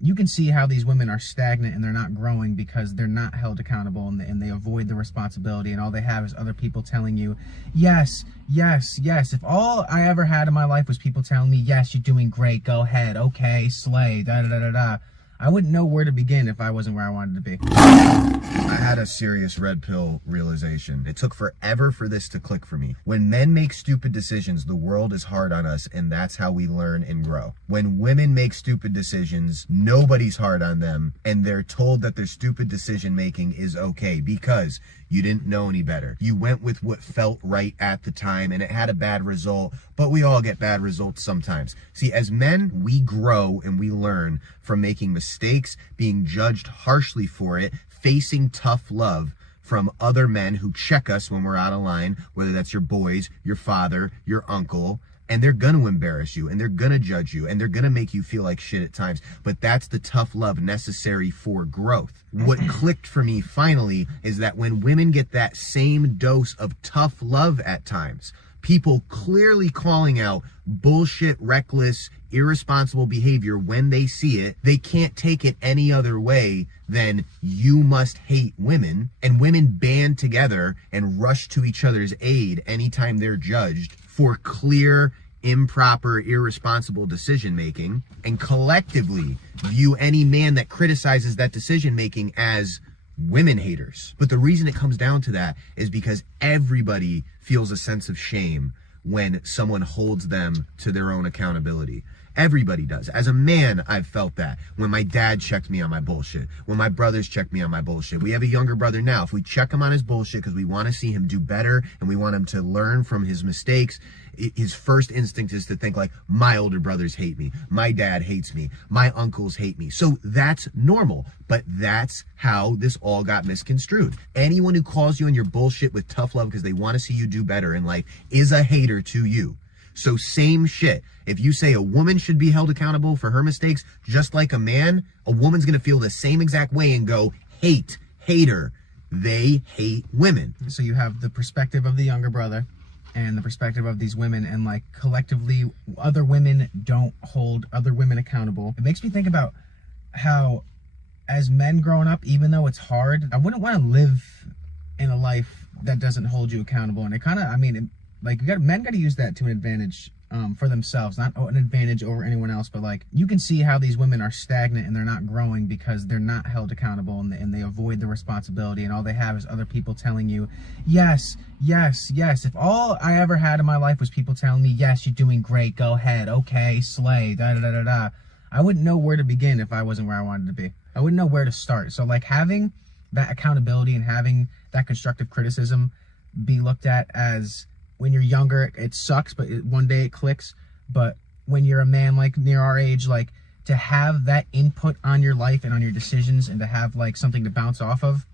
You can see how these women are stagnant and they're not growing because they're not held accountable, and they avoid the responsibility, and all they have is other people telling you, yes, yes, yes. If all I ever had in my life was people telling me, yes, you're doing great, go ahead, okay, slay, da-da-da-da-da, I wouldn't know where to begin if I wasn't where I wanted to be. I had a serious red pill realization. It took forever for this to click for me. When men make stupid decisions, the world is hard on us, and that's how we learn and grow. When women make stupid decisions, nobody's hard on them, and they're told that their stupid decision making is okay because you didn't know any better. You went with what felt right at the time, and it had a bad result, but we all get bad results sometimes. See, as men, we grow and we learn from making mistakes, being judged harshly for it, facing tough love from other men who check us when we're out of line, whether that's your boys, your father, your uncle, and they're gonna embarrass you, and they're gonna judge you, and they're gonna make you feel like shit at times. But that's the tough love necessary for growth. What clicked for me finally is that when women get that same dose of tough love at times, people clearly calling out bullshit, reckless, irresponsible behavior when they see it, they can't take it any other way than you must hate women, and women band together and rush to each other's aid anytime they're judged for clear, improper, irresponsible decision making, and collectively view any man that criticizes that decision making as women haters. But the reason it comes down to that is because everybody feels a sense of shame when someone holds them to their own accountability. Everybody does. As a man, I've felt that. When my dad checked me on my bullshit. When my brothers checked me on my bullshit. We have a younger brother now. If we check him on his bullshit because we want to see him do better and we want him to learn from his mistakes, his first instinct is to think like, my older brothers hate me. My dad hates me. My uncles hate me. So that's normal. But that's how this all got misconstrued. Anyone who calls you on your bullshit with tough love because they want to see you do better in life is a hater to you. So same shit. If you say a woman should be held accountable for her mistakes, just like a man, a woman's going to feel the same exact way and go, hate, hater. They hate women. So you have the perspective of the younger brother and the perspective of these women, and like collectively other women don't hold other women accountable. It makes me think about how as men growing up, even though it's hard, I wouldn't want to live in a life that doesn't hold you accountable. And it kind of, I mean, like men got to use that to an advantage for themselves, not an advantage over anyone else, but like you can see how these women are stagnant and they're not growing because they're not held accountable, and they avoid the responsibility, and all they have is other people telling you, yes, yes, yes. If all I ever had in my life was people telling me, yes, you're doing great, go ahead, okay, slay, da-da-da-da-da, I wouldn't know where to begin if I wasn't where I wanted to be. I wouldn't know where to start. So like having that accountability and having that constructive criticism be looked at as, when you're younger, it sucks, but one day it clicks. But when you're a man, like near our age, like to have that input on your life and on your decisions, and to have like something to bounce off of,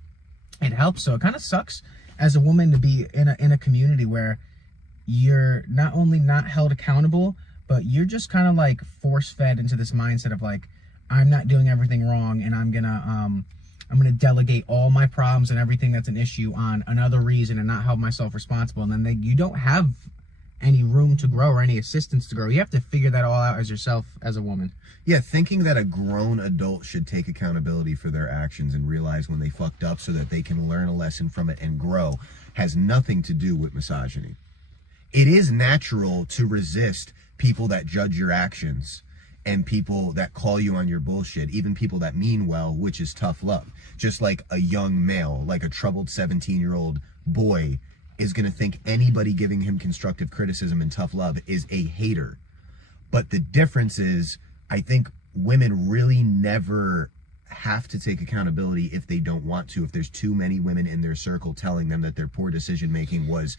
it helps. So it kind of sucks as a woman to be in a community where you're not only not held accountable, but you're just kind of like force-fed into this mindset of like, I'm not doing everything wrong, and I'm gonna delegate all my problems and everything that's an issue on another reason and not hold myself responsible. And then you don't have any room to grow or any assistance to grow. You have to figure that all out as yourself as a woman. Yeah, thinking that a grown adult should take accountability for their actions and realize when they fucked up so that they can learn a lesson from it and grow has nothing to do with misogyny. It is natural to resist people that judge your actions and people that call you on your bullshit, even people that mean well, which is tough love. Just like a young male, like a troubled 17-year-old boy is going to think anybody giving him constructive criticism and tough love is a hater. But the difference is, I think women really never have to take accountability if they don't want to. If there's too many women in their circle telling them that their poor decision making was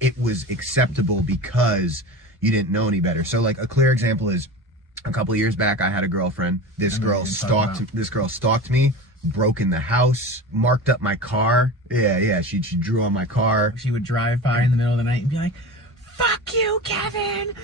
acceptable because you didn't know any better. So like a clear example is, a couple of years back, I had a girlfriend. This girl stalked me, broke in the house, marked up my car. Yeah, she drew on my car. She would drive by in the middle of the night and be like, fuck you, Kevin.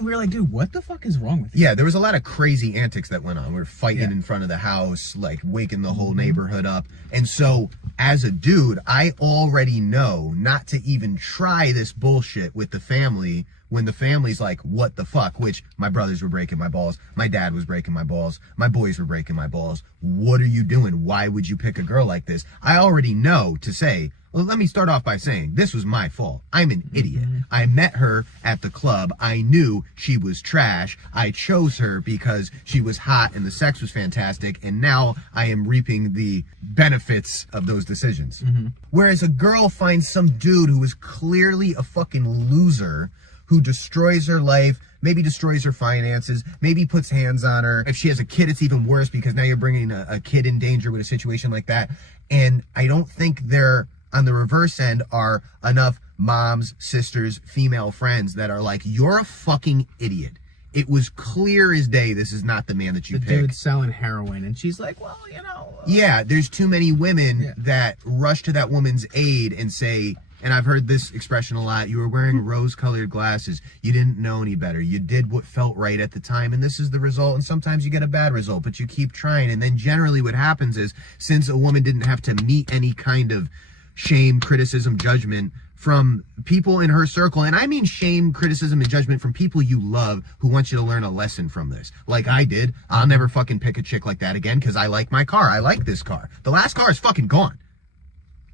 We were like, dude, what the fuck is wrong with you? Yeah, there was a lot of crazy antics that went on. We were fighting in front of the house, like waking the whole neighborhood up. And so as a dude, I already know not to even try this bullshit with the family when the family's like, what the fuck? Which my brothers were breaking my balls. My dad was breaking my balls. My boys were breaking my balls. What are you doing? Why would you pick a girl like this? I already know to say, well, let me start off by saying this was my fault. I'm an idiot. I met her at the club. I knew she was trash. I chose her because she was hot and the sex was fantastic. And now I am reaping the benefits of those decisions. Whereas a girl finds some dude who is clearly a fucking loser, who destroys her life, maybe destroys her finances, maybe puts hands on her. If she has a kid, it's even worse because now you're bringing a kid in danger with a situation like that. And I don't think they're, on the reverse end, are enough moms, sisters, female friends that are like, you're a fucking idiot. It was clear as day this is not the man that you picked. The dude's selling heroin, and she's like, well, you know. Yeah, there's too many women that rush to that woman's aid and say, and I've heard this expression a lot, you were wearing rose-colored glasses. You didn't know any better. You did what felt right at the time, and this is the result. And sometimes you get a bad result, but you keep trying. And then generally what happens is, since a woman didn't have to meet any kind of shame, criticism, judgment from people in her circle, and I mean shame, criticism, and judgment from people you love who want you to learn a lesson from this. Like I did. I'll never fucking pick a chick like that again because I like my car. I like this car. The last car is fucking gone.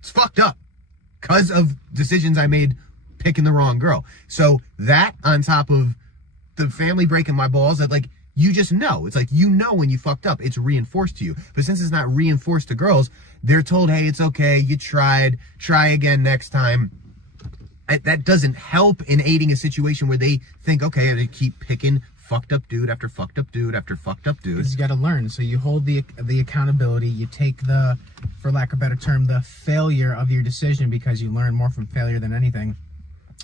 It's fucked up because of decisions I made picking the wrong girl. So that on top of the family breaking my balls, that like, you just know. It's like, you know when you fucked up, it's reinforced to you. But since it's not reinforced to girls, they're told, hey, it's okay, you tried, try again next time. That doesn't help in aiding a situation where they think, okay, they keep picking fucked up dude after fucked up dude after fucked up dude. You got to learn. So you hold the accountability, you take the, for lack of a better term, the failure of your decision, because you learn more from failure than anything.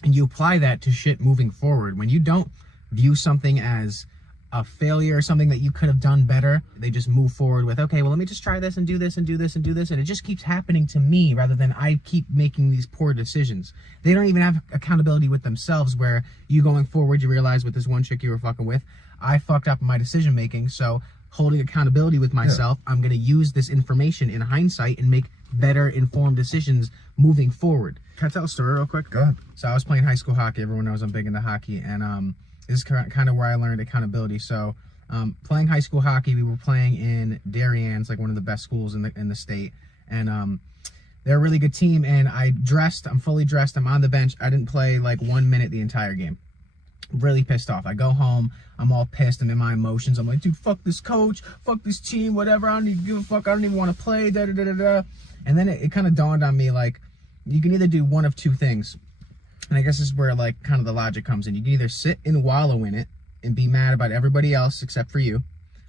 And you apply that to shit moving forward. When you don't view something as a failure or something that you could have done better, they just move forward with, okay, well, let me just try this and do this and do this and do this, and it just keeps happening to me rather than I keep making these poor decisions. They don't even have accountability with themselves, where you going forward, you realize with this one chick you were fucking with, I fucked up in my decision making, so holding accountability with myself, I'm going to use this information in hindsight and make better informed decisions moving forward. Can I tell a story real quick? Go ahead. So I was playing high school hockey. Everyone knows I'm big into hockey, and this is kind of where I learned accountability. So playing high school hockey, we were playing in Darien. It's like one of the best schools in the state. And they're a really good team. And I'm fully dressed. I'm on the bench. I didn't play like 1 minute the entire game. Really pissed off. I go home. I'm all pissed. I'm in my emotions. I'm like, dude, fuck this coach. Fuck this team. Whatever. I don't even give a fuck. I don't even want to play. Da, da, da, da, da. And then it kind of dawned on me, like, you can either do one of two things. And I guess this is where, like, kind of the logic comes in. You can either sit and wallow in it and be mad about everybody else except for you,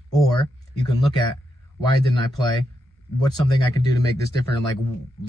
or you can look at, why didn't I play? What's something I can do to make this different? And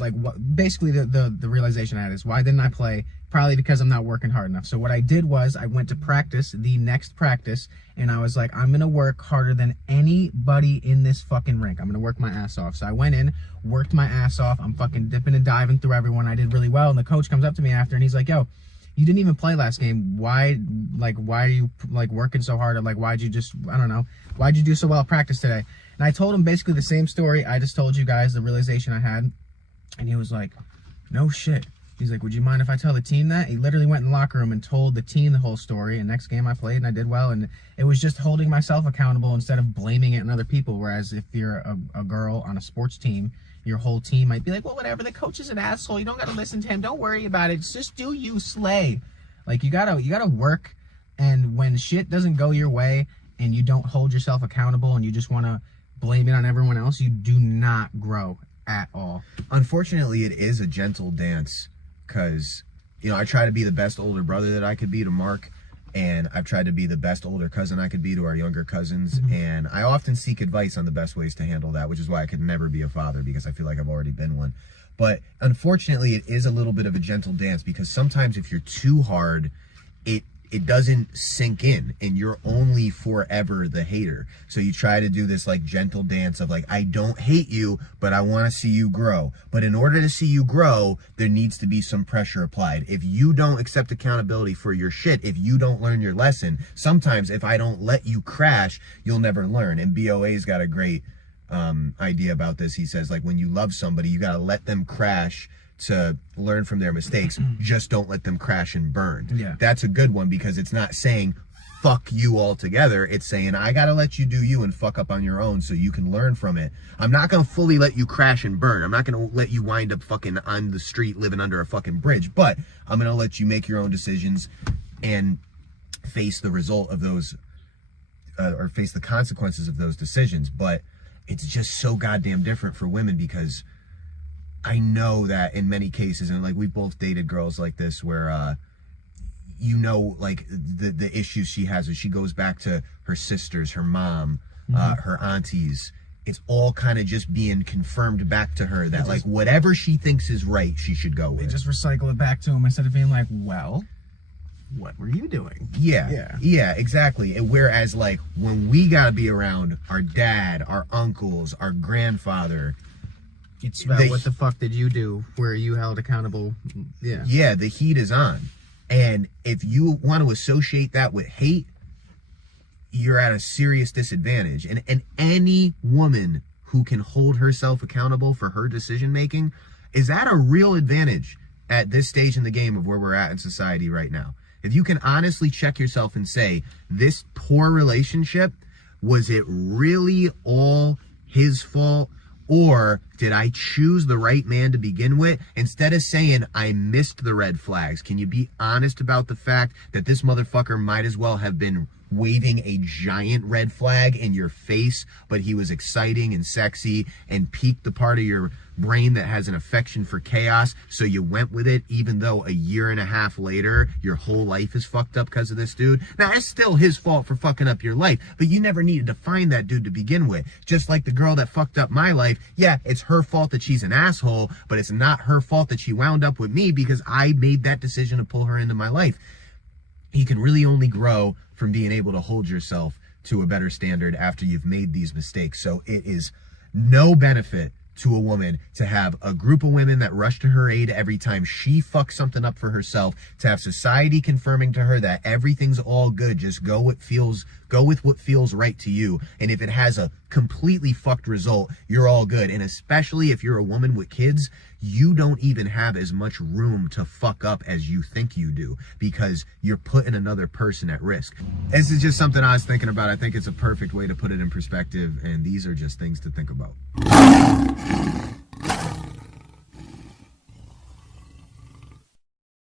like what? Basically, the realization I had is, why didn't I play? Probably because I'm not working hard enough. So what I did was I went to practice, the next practice, and I was like, I'm gonna work harder than anybody in this fucking rink. I'm gonna work my ass off. So I went in, worked my ass off. I'm fucking dipping and diving through everyone. I did really well, and the coach comes up to me after, and he's like, yo, you didn't even play last game. Why are you like working so hard? Or like, why'd you just, I don't know, why'd you do so well at practice today? And I told him basically the same story I just told you guys, the realization I had. And he was like, no shit. He's like, would you mind if I tell the team that? He literally went in the locker room and told the team the whole story. And next game I played and I did well. And it was just holding myself accountable instead of blaming it on other people. Whereas if you're a girl on a sports team, your whole team might be like, well, whatever, the coach is an asshole. You don't got to listen to him. Don't worry about it. Just do you, slay. Like, you gotta work. And when shit doesn't go your way and you don't hold yourself accountable and you just want to blame it on everyone else, you do not grow at all. Unfortunately, it is a gentle dance, because, you know, I try to be the best older brother that I could be to Mark, and I've tried to be the best older cousin I could be to our younger cousins, and I often seek advice on the best ways to handle that, which is why I could never be a father, because I feel like I've already been one. But unfortunately, it is a little bit of a gentle dance, because sometimes if you're too hard, it doesn't sink in, and you're only forever the hater. So you try to do this like gentle dance of like, I don't hate you, but I want to see you grow. But in order to see you grow, there needs to be some pressure applied. If you don't accept accountability for your shit, if you don't learn your lesson, sometimes if I don't let you crash, you'll never learn. And BOA's got a great idea about this. He says, like, when you love somebody, you got to let them crash to learn from their mistakes. Just don't let them crash and burn. Yeah. That's a good one, because it's not saying fuck you altogether. It's saying, I gotta let you do you and fuck up on your own so you can learn from it. I'm not gonna fully let you crash and burn. I'm not gonna let you wind up fucking on the street living under a fucking bridge, but I'm gonna let you make your own decisions and face the result of those, or face the consequences of those decisions. But it's just so goddamn different for women, because I know that in many cases, and like we both dated girls like this, where you know, like the issues she has, as she goes back to her sisters, her mom, her aunties, it's all kind of just being confirmed back to her that like whatever she thinks is right, she should go with. They just recycle it back to him instead of being like, well, what were you doing? Yeah, exactly. And whereas like when we gotta be around our dad, our uncles, our grandfather, it's about what the fuck did you do, where you held accountable. Yeah, the heat is on. And if you want to associate that with hate, you're at a serious disadvantage. And any woman who can hold herself accountable for her decision making is at a real advantage at this stage in the game of where we're at in society right now. If you can honestly check yourself and say, this poor relationship, was it really all his fault? Or did I choose the right man to begin with? Instead of saying, I missed the red flags, can you be honest about the fact that this motherfucker might as well have been waving a giant red flag in your face, but he was exciting and sexy and piqued the part of your brain that has an affection for chaos, so you went with it, even though a year and a half later your whole life is fucked up because of this dude? Now, it's still his fault for fucking up your life, but you never needed to find that dude to begin with. Just like the girl that fucked up my life, yeah, it's her fault that she's an asshole, but it's not her fault that she wound up with me because I made that decision to pull her into my life. You can really only grow from being able to hold yourself to a better standard after you've made these mistakes. So it is no benefit to a woman to have a group of women that rush to her aid every time she fucks something up for herself, to have society confirming to her that everything's all good, just go with what feels right to you. And if it has a completely fucked result, you're all good. And especially if you're a woman with kids, you don't even have as much room to fuck up as you think you do, because you're putting another person at risk. This is just something I was thinking about. I think it's a perfect way to put it in perspective, and these are just things to think about.